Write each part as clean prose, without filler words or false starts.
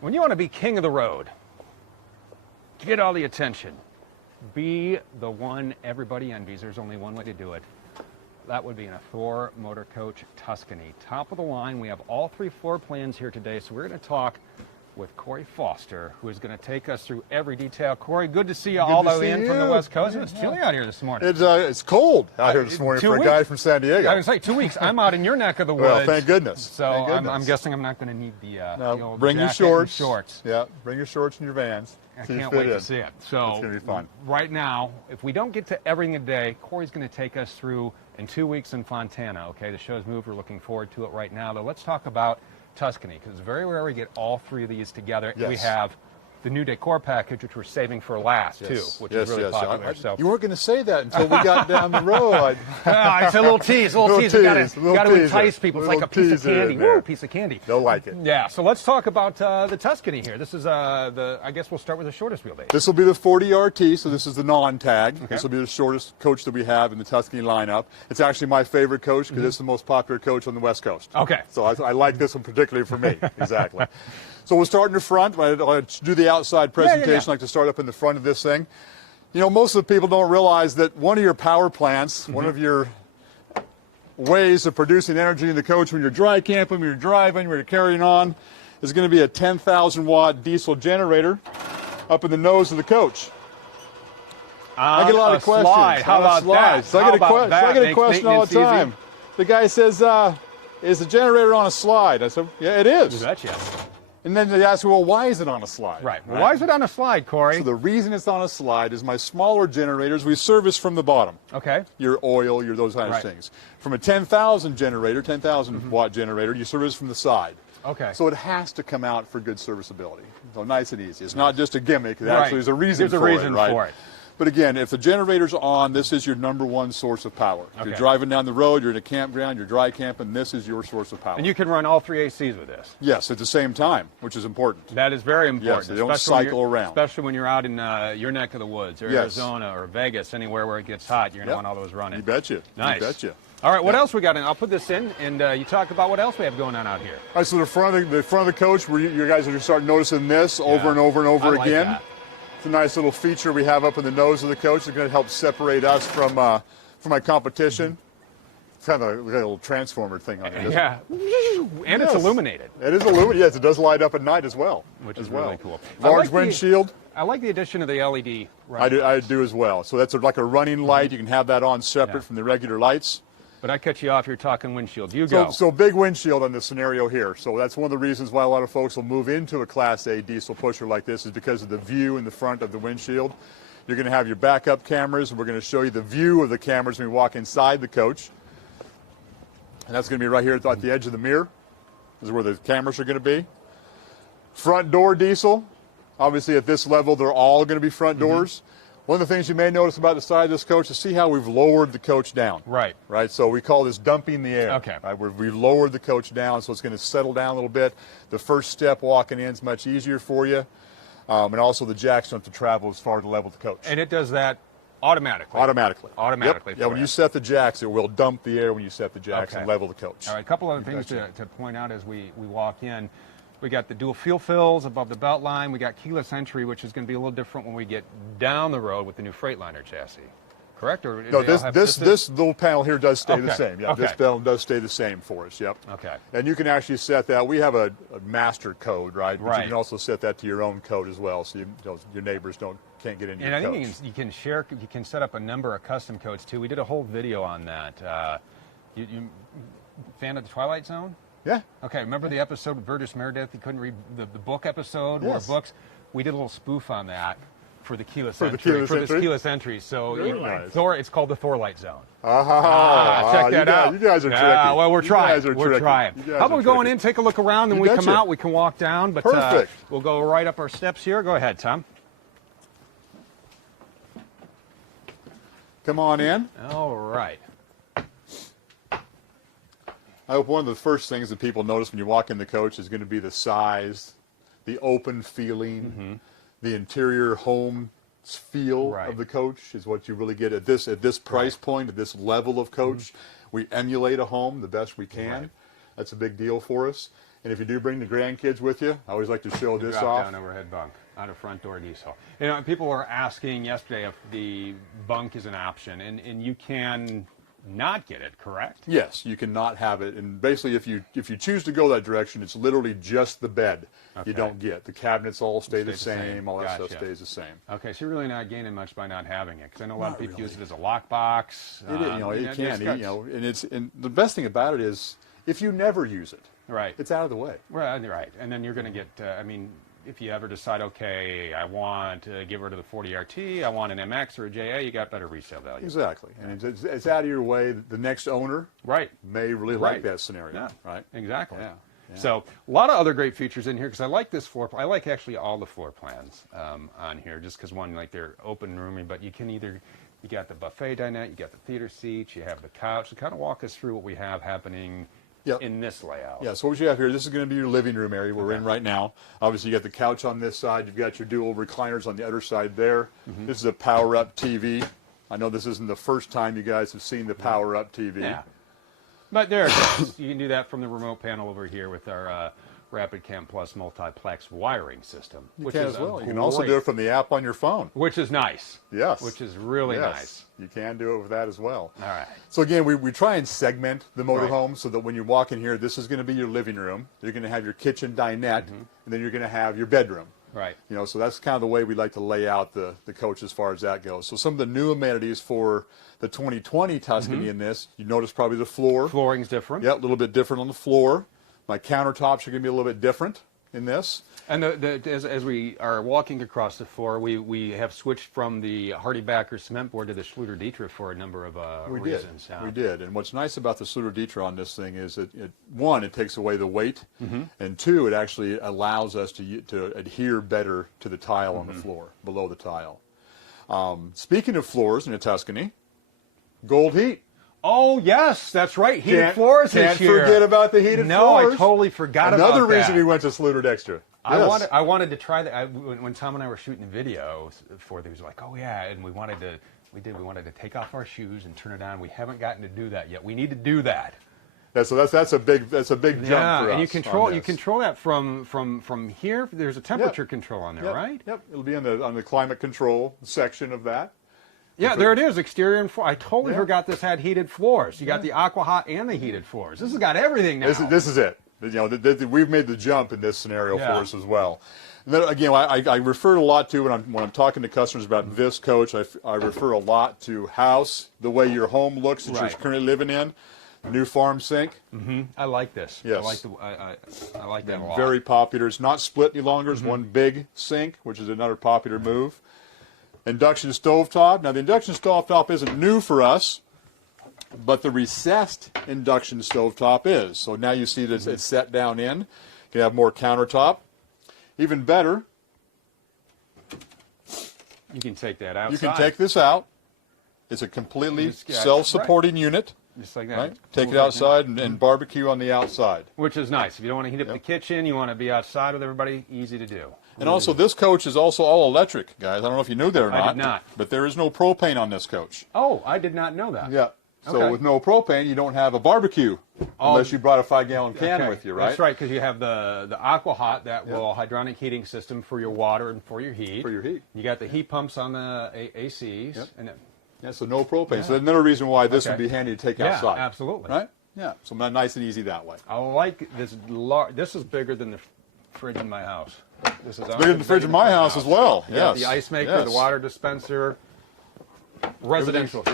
When you want to be king of the road, get all the attention, be the one everybody envies, there's only one way to do it. That would be in a Thor Motor Coach Tuscany. Top of the line, we have all three floor plans here today, so we're going to talk with Corey Foster, who is going to take us through every detail. Corey, good to see you all the way in from the West Coast. It's chilly out here this morning. It's cold out here this morning for a guy from San Diego. I was like 2 weeks. I'm out in your neck of the woods. Well, thank goodness. So thank goodness. I'm guessing I'm not going to need the old bring your jacket shorts. and Yeah, bring your shorts and your Vans. I can't wait to see it. So it's going to be fun. Right now, if we don't get to everything today, Corey's going to take us through in 2 weeks in Fontana. Okay, the show's moved. We're looking forward to it right now. Though let's talk about Tuscany, because it's very rare we get all three of these together. Yes. We have the new decor package, which we're saving for last, too, which is really popular. So. You weren't going to say that until we got down the road. It's a little tease, a little tease. We got to entice people. It's like a piece of candy. Woo, piece of candy. They'll like it. Yeah, so let's talk about the Tuscany here. This is I guess we'll start with the shortest wheelbase. This will be the 40 RT, so this is the non-tag. Okay. This will be the shortest coach that we have in the Tuscany lineup. It's actually my favorite coach because it's the most popular coach on the West Coast. Okay. So I like this one particularly for me. Exactly. So we'll start in the front. I'll do the outside presentation. I like to start up in the front of this thing. You know, most of the people don't realize that one of your power plants, one of your ways of producing energy in the coach when you're dry camping, when you're driving, when you're carrying on, is going to be a 10,000 watt diesel generator up in the nose of the coach. I get a lot of questions. Slide. How about that? So I get a question all the time. The guy says, is the generator on a slide? I said, yeah, it is. You betcha. And then they ask me, well, why is it on a slide? Right. Well, why is it on a slide, Corey? So the reason it's on a slide is my smaller generators, we service from the bottom. Okay. Your oil, your those kinds of things. From a 10,000 generator, 10,000 watt generator, you service from the side. Okay. So it has to come out for good serviceability. So nice and easy. It's not just a gimmick. It actually is a reason for it. There's a reason for it. But again, if the generator's on, this is your number one source of power. If you're driving down the road, you're in a campground, you're dry camping, this is your source of power. And you can run all three ACs with this. Yes, at the same time, which is important. That is very important. Yes, they don't cycle around. Especially when you're out in your neck of the woods, or Arizona, or Vegas, anywhere where it gets hot, you're going to want all those running. You betcha. Nice. You betcha. All right, what else we got in? I'll put this in, and you talk about what else we have going on out here. All right, so the front of the coach, where you guys are going to start noticing this over and over and over again. That. It's a nice little feature we have up in the nose of the coach. It's going to help separate us from my competition. It's kind of a little transformer thing on it. Yeah, and it's illuminated. It is illuminated. Yes, it does light up at night as well. Which is really cool. Large windshield. I like the addition of the LED. I do as well. So that's like a running light. You can have that on separate from the regular lights. But I cut you off. You're talking windshield. You go. So big windshield on this scenario here. So that's one of the reasons why a lot of folks will move into a Class A diesel pusher like this, is because of the view in the front of the windshield. You're going to have your backup cameras, and we're going to show you the view of the cameras when we walk inside the coach. And that's going to be right here at the edge of the mirror. This is where the cameras are going to be. Front door diesel. Obviously, at this level, they're all going to be front doors. One of the things you may notice about the side of this coach is see how we've lowered the coach down. Right. So we call this dumping the air. Okay. Right? We've lowered the coach down, so it's going to settle down a little bit. The first step walking in is much easier for you. And also the jacks don't have to travel as far to level the coach. And it does that automatically. Automatically. Yep. Yeah, when you set the jacks, it will dump the air when you set the jacks and level the coach. All right, a couple other things to point out as we walk in. We got the dual fuel fills above the belt line. We got keyless entry, which is going to be a little different when we get down the road with the new Freightliner chassis. Correct? Or no, this little panel here does stay the same. Yeah, this panel does stay the same for us. Yep. Okay. And you can actually set that. We have a master code, right? But you can also set that to your own code as well, so your neighbors can't get into your coach. And I think you can share. You can set up a number of custom codes too. We did a whole video on that. You fan of the Twilight Zone? Yeah. Okay, remember the episode with Burgess Meredith? He couldn't read the book episode or books? We did a little spoof on that for the keyless entry. For this keyless entry. So Thor, it's called the Thor Light Zone. Check that out. You guys are tricky. Well, we're trying. We're trying. How about we go in, take a look around, then we come out, we can walk down. But perfect. We'll go right up our steps here. Go ahead, Tom. Come on in. All right. I hope one of the first things that people notice when you walk in the coach is going to be the size, the open feeling, the interior home feel of the coach is what you really get at this price point, at this level of coach. We emulate a home the best we can. That's a big deal for us. And if you do bring the grandkids with you, I always like to show this off. Drop down overhead bunk out of front door diesel. You know, people were asking yesterday if the bunk is an option, and you can not get it, correct? Yes, you cannot have it. And basically, if you choose to go that direction, it's literally just the bed you don't get. The cabinets all stay the same. All that stuff stays the same. Okay, so you're really not gaining much by not having it, because I know a lot of people use it as a lockbox. It can. And the best thing about it is if you never use it, it's out of the way. Right, and then you're going to get. If you ever decide, okay, I want to get rid of the 40RT, I want an MX or a JA, you got better resale value. Exactly, and it's out of your way. The next owner may really like that scenario. Yeah, right. Exactly. Yeah. So a lot of other great features in here, because I like this floor. I like actually all the floor plans on here, just because one, like they're open and roomy, but you can either. You got the buffet dinette, you got the theater seats, you have the couch. So kind of walk us through what we have happening in this layout. Yeah, so what you have here, this is going to be your living room area we're in right now. Obviously, you got the couch on this side. You've got your dual recliners on the other side there. This is a power-up TV. I know this isn't the first time you guys have seen the power-up TV. Yeah. But there it is. You can do that from the remote panel over here with our Rapid Cam Plus multiplex wiring system. You can as well. You can also do it from the app on your phone. Which is nice. Yes. Which is really nice. You can do it with that as well. All right. So again, we try and segment the motorhome so that when you walk in here, this is going to be your living room. You're going to have your kitchen dinette, and then you're going to have your bedroom. Right. You know, so that's kind of the way we like to lay out the coach as far as that goes. So some of the new amenities for the 2020 Tuscany in this, you notice probably the floor. Flooring's different. Yeah, a little bit different on the floor. My countertops are going to be a little bit different in this. And as we are walking across the floor, we have switched from the Hardy-Backer cement board to the Schluter Dietrich for a number of reasons. We did. And what's nice about the Schluter Dietrich on this thing is that, one, it takes away the weight, and two, it actually allows us to adhere better to the tile on the floor, below the tile. Speaking of floors in a Tuscany, gold heat. Oh, yes, that's right. Heated floors this year. Can't forget about the heated floors. No, I totally forgot about that. Another reason we went to Schluter Dexter. Yes. I wanted to try that. When Tom and I were shooting the video for it, was like, oh, yeah, and we wanted to take off our shoes and turn it on. We haven't gotten to do that yet. We need to do that. That's a big jump for us. Yeah, and you control that from here. There's a temperature control on there, right? Yep, it'll be on the climate control section of that. Yeah, there it is, exterior and floor. I totally forgot this had heated floors. You got the Aqua Hot and the heated floors. This has got everything now. This is it. You know, we've made the jump in this scenario for us as well. And then again, I refer a lot to when I'm talking to customers about this coach. I refer a lot to house, the way your home looks that you're currently living in. New farm sink. I like this. Yes. I like that a lot. Very popular. It's not split any longer. It's one big sink, which is another popular move. Induction stovetop. Now, the induction stovetop isn't new for us, but the recessed induction stovetop is. So now you see that it's set down in. You can have more countertop. Even better, you can take that outside. You can take this out. It's a completely self-supporting unit. Just like that. Right? Take it outside and barbecue on the outside. Which is nice. If you don't want to heat up the kitchen, you want to be outside with everybody, easy to do. And also, this coach is also all electric, guys. I don't know if you knew that or not. I did not. But there is no propane on this coach. Oh, I did not know that. Yeah. So with no propane, you don't have a barbecue unless you brought a 5-gallon can with you, right? That's right, because you have the Aqua Hot, that will hydronic heating system for your water and for your heat. For your heat. You got the heat pumps on the ACs. Yep. And so no propane. So another reason why this would be handy to take outside. Yeah, absolutely. Right? Yeah. So nice and easy that way. I like this. This is bigger than the fridge in my house. This is bigger than the fridge in my house as well. Yeah, the ice maker, the water dispenser. Residential.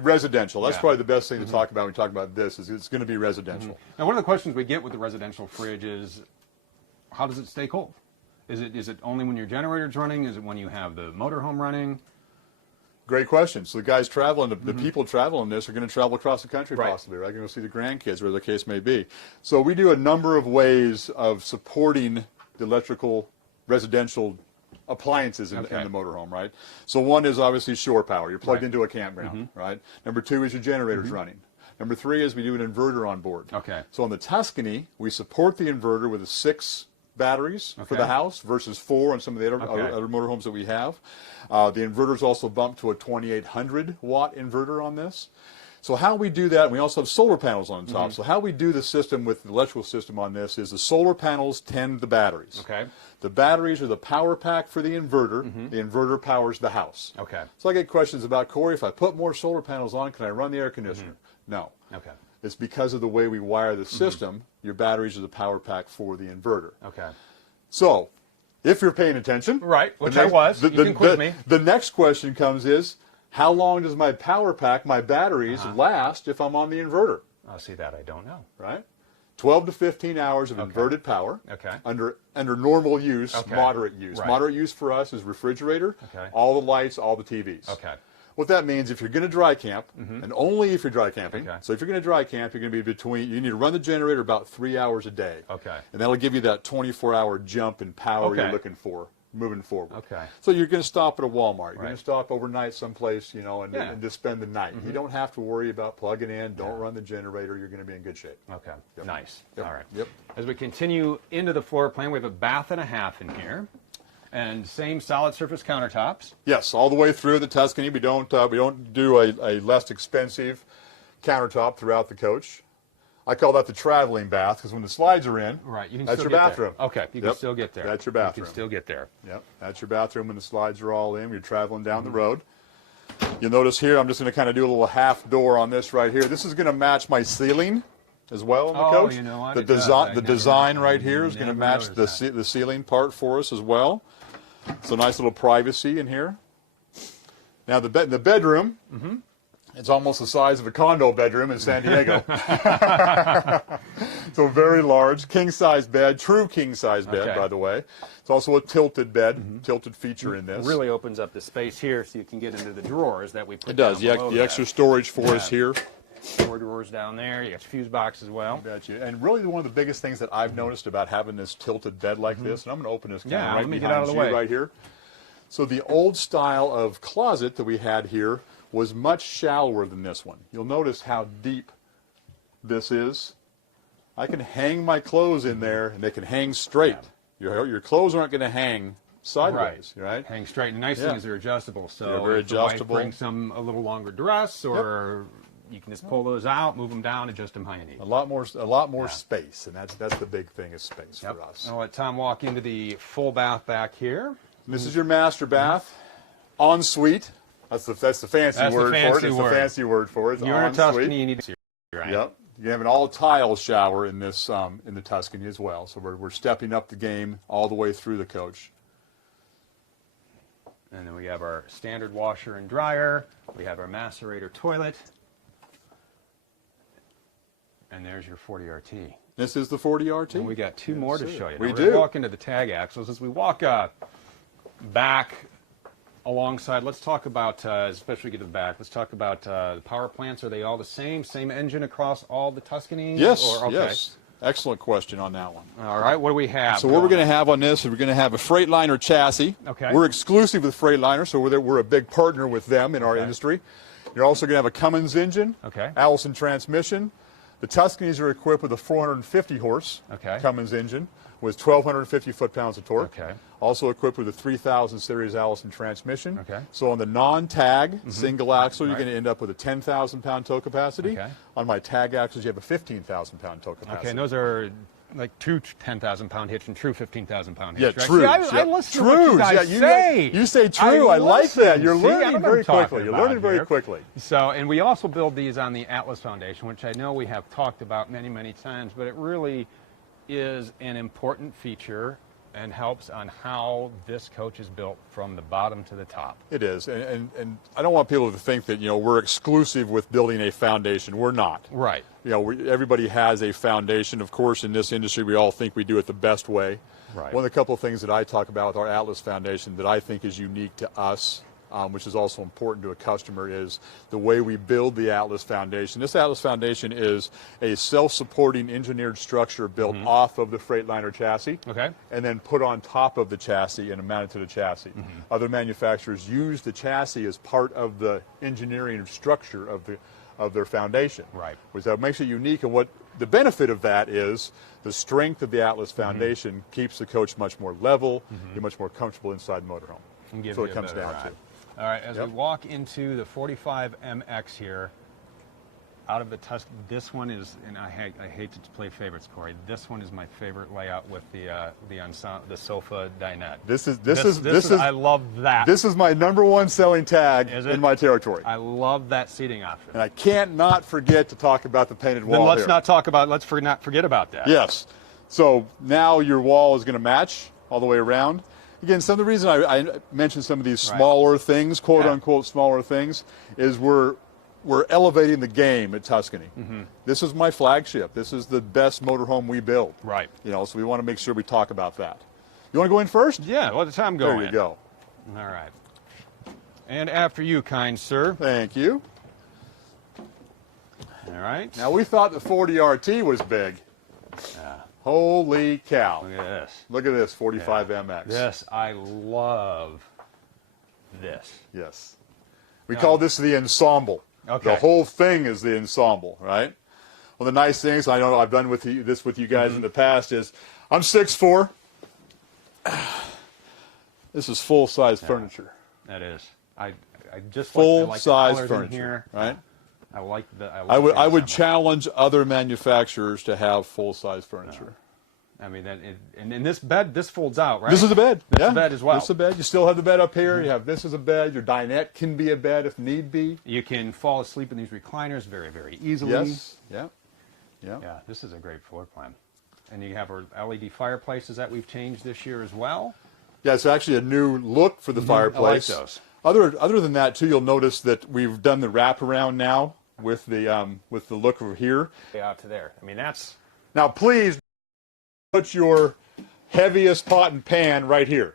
Residential. That's probably the best thing to talk about when we talk about this. Is it's going to be residential. Now, one of the questions we get with the residential fridge is, how does it stay cold? Is it only when your generator's running? Is it when you have the motorhome running? Great question. So the guys traveling, the people traveling this are going to travel across the country possibly, right? Going to see the grandkids, whatever the case may be. So we do a number of ways of supporting the electrical residential appliances in the motorhome, right? So one is obviously shore power. You're plugged into a campground, right? Number two is your generator's running. Number three is we do an inverter on board. Okay. So on the Tuscany, we support the inverter with 6 batteries for the house versus 4 on some of the other motorhomes that we have. The inverter's also bumped to a 2800 watt inverter on this. So how we do that, and we also have solar panels on top. Mm-hmm. So how we do the system with the electrical system on this is the solar panels tend the batteries. Okay. The batteries are the power pack for the inverter. The inverter powers the house. Okay. So I get questions about, Corey, if I put more solar panels on, can I run the air conditioner? No. Okay. It's because of the way we wire the system. Your batteries are the power pack for the inverter. Okay. So if you're paying attention. Right, which I was. You can quiz me. The next question comes is, how long does my power pack, my batteries, last if I'm on the inverter? Oh, see, that I don't know. Right? 12 to 15 hours of inverted power. Okay. Under normal use, Okay. moderate use. Right. Moderate use for us is refrigerator, Okay. all the lights, all the TVs. Okay. What that means, if you're going to dry camp, and only if you're dry camping, Okay. so if you're going to dry camp, you're going to be you need to run the generator about 3 hours a day. Okay. And that'll give you that 24-hour jump in power Okay. you're looking for moving forward. Okay. So you're going to stop at a Walmart. You're going Right. to stop overnight someplace, and, Yeah. and just spend the night. You don't have to worry about plugging in. Don't run the generator. You're going to be in good shape. Okay. Yep. Nice. Yep. All right. Yep. As we continue into the floor plan, we have a bath and a half in here, and same solid surface countertops. Yes, all the way through the Tuscany. We don't do a less expensive countertop throughout the coach. I call that the traveling bath because when the slides are in, Right. You can that's still your get bathroom. There. Okay. You can Yep. still get there. That's your You bathroom. can still get there. Yep, that's your bathroom when the slides are all in. You're traveling down the road. You'll notice here, I'm just going to kind of do a little half door on this right here. This is going to match my ceiling as well in the coach. You know what? The It does. design, I the never- design right here is going to never match noticed the ceiling part for us as well. So nice little privacy in here. Now the bedroom. It's almost the size of a condo bedroom in San Diego. So very large, king-size bed, true king-size bed, Okay. by the way. It's also a tilted bed, tilted feature in this. It really opens up the space here so you can get into the drawers that we put It does. down below The that. extra storage for us here. 4 drawers down there. You got your fuse box as well. Bet you. And really one of the biggest things that I've noticed about having this tilted bed like this, and I'm going to open this kind Yeah, of right let me get behind out of the you way. right here. So the old style of closet that we had here was much shallower than this one. You'll notice how deep this is. I can hang my clothes in there, and they can hang straight. Your clothes aren't going to hang sideways, right? Hang straight. And the nice Yeah. thing is they're adjustable. So They're very if the wife adjustable. brings some a little longer dress, or you can just pull those out, move them down, adjust them how you need. A lot more space, and that's the big thing is space for us. I'll let Tom walk into the full bath back here. This is your master bath, Ensuite. That's the fancy That's the word for fancy it. It's the word. fancy word for it. It's You're in a Ensuite. Tuscany, you need to see, right? Yep. You have an all tile shower in this in the Tuscany as well. So we're stepping up the game all the way through the coach. And then we have our standard washer and dryer. We have our macerator toilet. And there's your 40RT. This is the 40RT. And we got two more to sir. show you. We Now, do. We're walk into the tag axles. As we walk back alongside, let's talk about, especially get to the back, let's talk about the power plants. Are they all the same? Same engine across all the Tuscanys? Yes. Or, okay. Yes. Excellent question on that one. All right, what do we have? So what we're going to have on this is we're going to have a Freightliner chassis. Okay. We're exclusive with Freightliner, so we're a big partner with them in our Okay. industry. You're also going to have a Cummins engine, Okay. Allison transmission. The Tuscanys are equipped with a 450 horse Okay. Cummins engine with 1,250 foot-pounds of torque. Okay. Also equipped with a 3000 series Allison transmission. Okay. So on the non-tag single axle, you're Right. going to end up with a 10,000 pound tow capacity. Okay. On my tag axles, you have a 15,000 pound tow capacity. Okay, and those are like true 10,000-pound hitch and true 15,000-pound hitch, Yeah, right? true. See, I listen to what you guys yeah, say. You say true. I like that. listen. You're See, I learning don't know very what I'm talking quickly. You're about learning very here. quickly. So, and we also build these on the Atlas Foundation, which I know we have talked about many, many times, but it really is an important feature and helps on how this coach is built from the bottom to the top. It is, and I don't want people to think that we're exclusive with building a foundation. We're not. Right. Everybody has a foundation. Of course, in this industry, we all think we do it the best way. Right. One of the couple of things that I talk about with our Atlas Foundation that I think is unique to us, which is also important to a customer, is the way we build the Atlas Foundation. This Atlas Foundation is a self-supporting engineered structure built off of the Freightliner chassis. Okay. And then put on top of the chassis and mounted to the chassis. Other manufacturers use the chassis as part of the engineering structure of their foundation. Right. Which that makes it unique, and what the benefit of that is the strength of the Atlas Foundation keeps the coach much more level, you're much more comfortable inside the motorhome. And give So you it a comes better down ride. to. All right, as Yep. we walk into the 45MX here, out of the this one is, and I hate to play favorites, Corey. This one is my favorite layout with the sofa dinette. This is I love that. This is my #1 selling tag Is it? in my territory. I love that seating option. And I can't not forget to talk about the painted wall Then let's here. not talk about. Let's not forget about that. Yes. So now your wall is going to match all the way around. Again, some of the reason I mentioned some of these smaller things, quote unquote smaller things, is we're elevating the game at Tuscany. This is my flagship. This is the best motorhome we build. Right. You know, so we want to make sure we talk about that. You want to go in first? Yeah. Let the time go. There you go. All right. And after you, kind sir. Thank you. All right. Now we thought the 40 RT was big. Holy cow. Look at this. Look at this 45 MX. This, I love this. Yes. We call this the ensemble. Okay. The whole thing is the ensemble, right? Well, the nice things, I know I've done this with you guys in the past, is I'm 6'4". This is full-size furniture. That is. I just Full-size like the colors furniture, in here. right? I like the. I would challenge other manufacturers to have full-size furniture. I mean, and in this bed, this folds out, right? This is a bed. That's a bed as well. This is a bed. You still have the bed up here. You have this as a bed. Your dinette can be a bed if need be. You can fall asleep in these recliners very, very easily. Yes. Yeah. Yeah. Yeah, this is a great floor plan. And you have our LED fireplaces that we've changed this year as well. Yeah, it's actually a new look for the fireplace. I like those. Other than that, too, you'll notice that we've done the wraparound now with the look over here. Out to there. I mean, that's. Now, please put your heaviest pot and pan right here.